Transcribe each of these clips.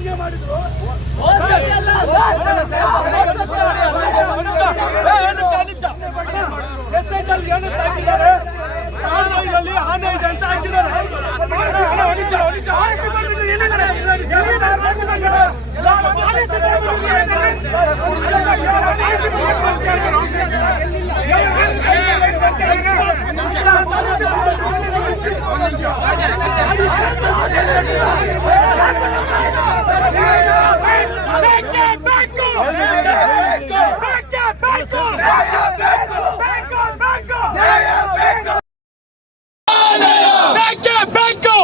ಹಿಂಗೆ ಮಾಡಿದ್ರು ಏನು ಆನೆ ಇದೆ ಅಂತ ಹಾಕಿದ್ದಾರೆ ಅಣ್ಣ, ಒಂದ್ ನಿಮಿಷ, ಒಂದ್ ನಿಮಿಷ. ಬೇಕೇ ಬೇಕು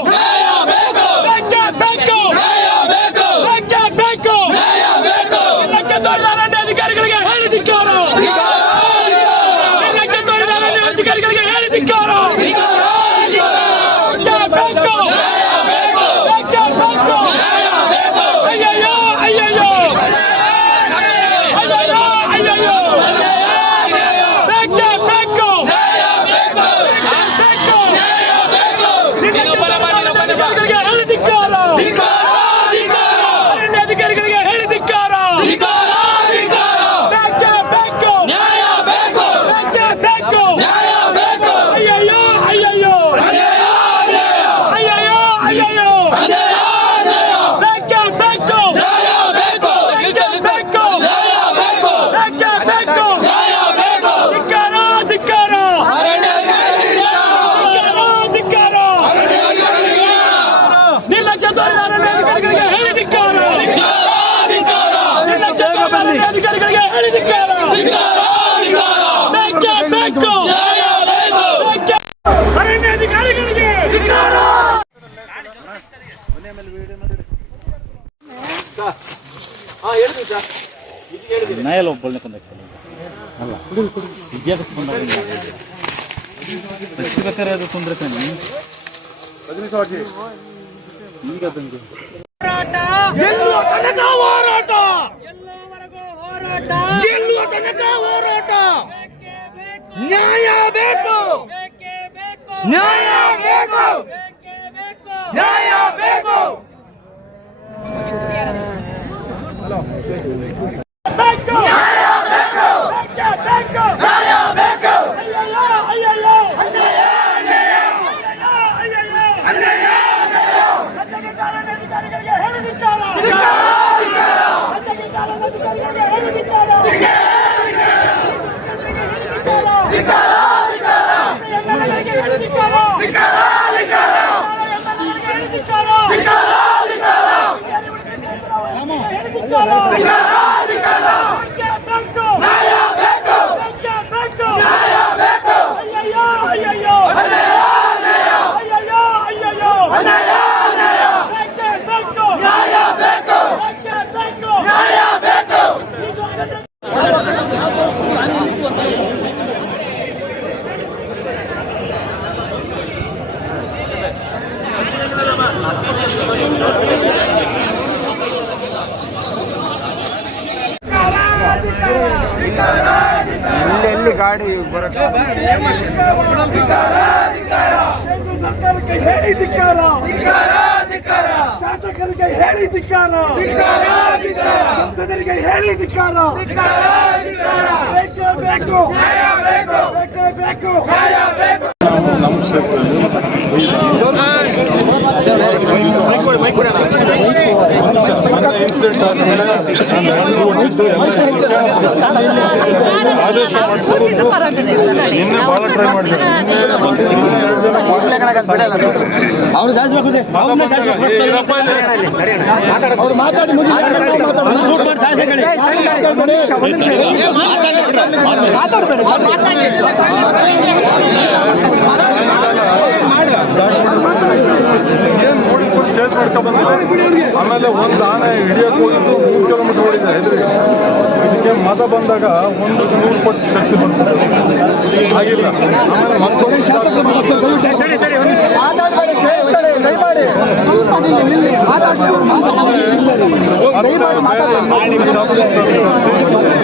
ಬೇಕೇ ಬೇಕು ಬೇಕೇ ಬೇಕು ಲಕ್ಷ ತೋರಿದ ಅಧಿಕಾರಿಗಳಿಗೆ ಹೇಳಿದಿಕ್ಕಾರ ಲಕ್ಷ ತೋರಿದ ಅಧಿಕಾರಿಗಳಿಗೆ ಹೇಳಿದಿಕ್ಕಾರ ಬೇಕೇ ಬೇಕು ಬೇಕೇ ಬೇಕು ಅಯ್ಯಯ್ಯೋ ಅಯ್ಯಯ್ಯೋ ಅಯ್ಯಯ್ಯೋ ಅಯ್ಯಯ್ಯೋ ಬೇಕೇ ಬೇಕು ಅಧಿಕಾರಿಗಳಿಗೆ ಹೇಳಿದಿಕ್ಕಾರ ಅಧಿಕಾರಿಗಳಿಗೆ ಹೇಳಿದಿಕ್ಕಾರ ಬೇಕೇ ಬೇಕು ಬೇಕೇ ಬೇಕು ಅಯ್ಯಯ್ಯೋ ಅಯ್ಯಯ್ಯೋ ಅಯ್ಯಯ್ಯೋ ಅಯ್ಯಯ್ಯೋ ಬೇಕೇ ಬೇಕು ಬೇಕೇ ಬೇಕು ಬೇಕೇ ಬೇಕು ಧಿಕ್ಕಾರ ಧಿಕ್ಕಾರ ಧಿಕ್ಕಾರ ನಿರ್ಲಕ್ಷ್ಯ ತೋರಿದ ಅಧಿಕಾರಿಗಳಿಗೆ ಹೇಳಿದಿಕ್ಕಾರ ನಿರ್ಲಕ್ಷ್ಯ ತೋರಿದ ಅಧಿಕಾರಿಗಳಿಗೆ ಹೇಳಿದಿಕ್ಕಾರ ಬೇಕೇ ಬೇಕು ಬೇಕೇ- ಅರಣ್ಯ ಅಧಿಕಾರಿಗಳಿಗೆ ನ್ಯಾಯಾಲ ಒಬ್ಬಳನೆ ಕೊಂದಾಗ್ತದೆ ಅಲ್ಲ ಬಂದಾಗ ಬೇಕಾದ್ರೆ ಅದು ತೊಂದರೆ ತಾನೆ ಈಗ ತಂದು ಗೆಲ್ಲುವ ತನಕ ಹೋರಾಟ. ತನಕ ಹೋರಾಟ. ನ್ಯಾಯ ಬೇಕು. ನ್ಯಾಯ ಬೇಕು. ನ್ಯಾಯ ಬೇಕು. ಬೇಕು. ಕೇಂದ್ರ ಸರ್ಕಾರಕ್ಕೆ ಹೇಳಿ ಧಿಕ್ಕಾರ ಶಾಸಕರಿಗೆ ಹೇಳಿ ಧಿಕ್ಕಾರ ಸಂಸದರಿಗೆ ಹೇಳಿ ಧಿಕ್ಕಾರ ಬೇಕೇ ಬೇಕು ಬೇಕೇ ಬೇಕು ನಮ್ಮ ಕ್ಷೇತ್ರದಲ್ಲಿ ಇನ್ಸಿಡೆಂಟ್ ಆದ್ಮೇಲೆ ನಾನು ಹೊರಟಿದ್ದು ಎಲ್ಲ ಆದೇಶ ಮಾಡಿಸ್ಕೊಂಡು ನಿನ್ನೆ ಬಹಳ ಟ್ರೈ ಮಾಡಿದೆ ನಿನ್ನೆ ಮಾಡಿದ್ದು ನೋಡಿ ಕೂಡ ಏನ್ ಚೇಂಜ್ ಮಾಡ್ಕೊಂಡ್ ಬಂದಿದೆ ಆಮೇಲೆ ಒಂದು ಆನೆ ಹಿಡಿಯೋದು ಹೋಗಿದ್ದು ಮೂರು ಕಿಲೋಮೀಟರ್ ಓಡಿದೆ ಎದುರಿಗೆ. ಇದಕ್ಕೆ ಮತ ಬಂದಾಗ ಒಂದು ನೂರು ಪಟ್ಟು ಶಕ್ತಿ ಬರ್ತದೆ ಆಗಿಲ್ಲ. ಆಮೇಲೆ ಮತ್ತೊಂದು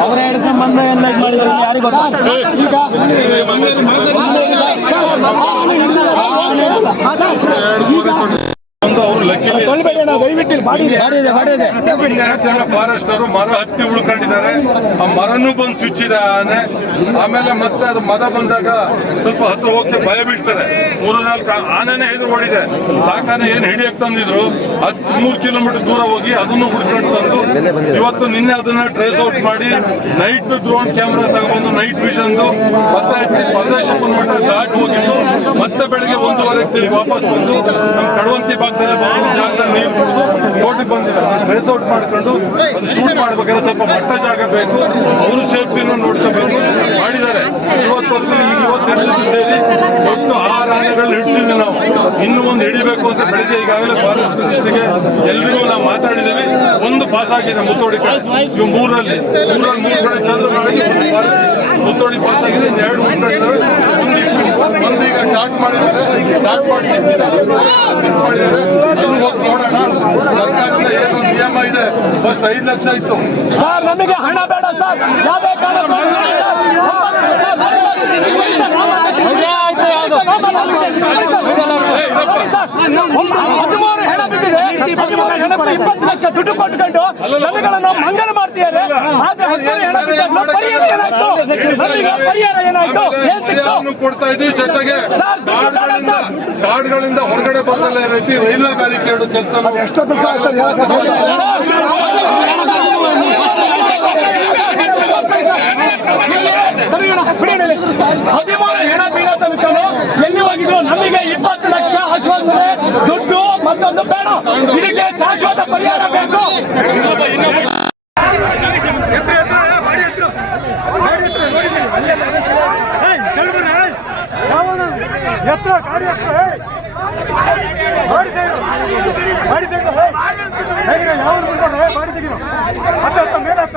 ಅವರೇ ಹಿಡ್ಕೊಂಡ್ ಬಂದು ಏನ್ ಮಾಡಿದ್ರೆ ಯಾರಿಗೂ ಒಂದು ಅವ್ರು ಲಕ್ಕಿಲಿ ಫಾರೆಸ್ಟ್ ಅವರು ಮರ ಹತ್ತಿ ಉಳ್ಕೊಂಡಿದ್ದಾರೆ. ಆ ಮರನೂ ಬಂದು ಚುಚ್ಚಿದೆ ಆನೆ ಆಮೇಲೆ ಮತ್ತೆ ಅದು ಮರ ಬಂದಾಗ ಸ್ವಲ್ಪ ಹತ್ರ ಹೋಗ್ತಾ ಭಯ ಬಿಡ್ತಾರೆ ಮೂರು ನಾಲ್ಕು ಆನೆನೇ ಎದುರು ಓಡಿದೆ. ಸಾಕಾನೆ ಏನ್ ಹಿಡಿಯಕ್ ತಂದಿದ್ರು. ಹತ್ತು ಮೂರು ಕಿಲೋಮೀಟರ್ ದೂರ ಹೋಗಿ ಅದನ್ನು ಹುಡ್ಕೊಂಡು ತಂದು ಇವತ್ತು ನಿನ್ನೆ ಅದನ್ನ ಟ್ರೇಸ್ ಔಟ್ ಮಾಡಿ ನೈಟ್ ಡ್ರೋನ್ ಕ್ಯಾಮ್ರಾ ತಗೊಂಡು ನೈಟ್ ವಿಷನ್ ಮತ್ತೆ ಪ್ರದೇಶ ದಾಟಿ ಹೋಗಿದ್ದು ಮತ್ತೆ ಬೆಳಿಗ್ಗೆ ಒಂದೂವರೆಗೆ ತಿರುಗಿ ವಾಪಸ್ ಬಂದು ನಮ್ಮ ಕಡವಂತಿ ಭಾಗದಲ್ಲಿ ಒಂದು ಜಾಗದಲ್ಲಿ ನೀರು ಕುಡಿದು ಕೋಟಿಗೆ ಬಂದಿದ್ದಾರೆ ಟ್ರೇಸ್ ಔಟ್ ಮಾಡ್ಕೊಂಡು ಅದು ಶೂಟ್ ಮಾಡ್ಬೇಕಾದ್ರೆ ಸ್ವಲ್ಪ ಮಟ್ಟ ಜಾಗ ಬೇಕು. ಅವರು ಸೇಫ್ಟಿನ ನೋಡ್ಕೋಬೇಕು. ಮಾಡಿದ್ದಾರೆ. ಇವತ್ತು ಇವತ್ತೆರಡು ಸೇರಿ ಒಂದು ಆರು ಆನೆಗಳನ್ನ ಹಿಡಿಸಿದ್ವಿ ನಾವು. ಅಂತ ಬೆಳಿಗ್ಗೆ ಈಗಾಗಲೇ ಫಾರೆಸ್ಟ್ ಮಿನಿಸ್ಟರ್ಗೆ ಎಲ್ರಿಗೂ ನಾವು ಮಾತಾಡಿದ್ದೀವಿ. ಒಂದು ಪಾಸ್ ಆಗಿದೆ ಮುತ್ತೋಡಿ ಇವ್ ಇವು ಮೂರಲ್ಲಿ ಮೂರಲ್ಲಿ ಮೂರು ಕಡೆ ಚಂದ್ರ ಮುತ್ತೋಡಿ ಪಾಸ್ ಆಗಿದೆ. ಇನ್ನು ಎರಡು ಮುತ್ತೋಡಿದ್ದಾವೆ ಒಂದು ಈಗ ಸ್ಟಾರ್ಟ್ ಮಾಡಿದ್ದಾರೆ. ಸ್ಟಾರ್ಟ್ ಮಾಡಿ ಮಾಡಿದ್ದಾರೆ ಹೋಗಿ ನೋಡೋಣ. ಸರ್ಕಾರದ ಏನು ನಿಯಮ ಇದೆ? ಫಸ್ಟ್ ಐದು ಲಕ್ಷ ಇತ್ತು. ಸರ್ ನಮಗೆ ಹಣ ಬೇಡ ಸರ್. ಯಾವುದೇ. ಒಂದು ಹದಿಮೂರು ಹೆಣ ಇಪ್ಪತ್ತು ಲಕ್ಷ ದುಡ್ಡು ಕೊಟ್ಕೊಂಡು ಜನಗಳನ್ನು ಮಂಗನ ಮಾಡ್ತಿದ್ದಾರೆ ಆದ್ರೆ ಹದಿಮೂರು ಹೆಣ ಪರಿಹಾರ ಏನಾಯ್ತು ಪರಿಹಾರ ಏನಾಯ್ತು ಏನ್ ಕೊಡ್ತಾ ಇದ್ವಿ ಜೊತೆಗೆ ಕಾರ್ಡ್ಗಳಿಂದ ಹೊರಗಡೆ ಬರಲ್ಲ ರೀತಿ ರೈಲ್ವೆ ಗಾಡಿ ಕೇಳೋ ಕೆಲಸ ಎಷ್ಟೊತ್ತು ಹದಿಮೂರು ಹೆಣ ಬೀಳ ತಲುಪಲು ಎಲ್ಲಿ ಹೋಗಿದ್ರು ನಮಗೆ ಇಪ್ಪತ್ತು ಲಕ್ಷ ಆಶ್ವಾಸನೆ, ದುಡ್ಡು ಮತ್ತೊಂದು ಬೇಡ ಇದಕ್ಕೆ ಶಾಶ್ವತ ಪರಿಹಾರ ಬೇಕು. ಎತ್ರ ಗಾಡಿ ಏಯ್ ಮಾಡಿ ತೆಗೆದು ಮಾಡಿ ತೆಗೆದು ಹೇಗಿರ ಯಾವನು ಮುಂದೆ? ಮಾಡಿ ತೆಗೆದು ಹತ್ತ ಹತ್ತ ಮೇಲೆ ಹತ್ತ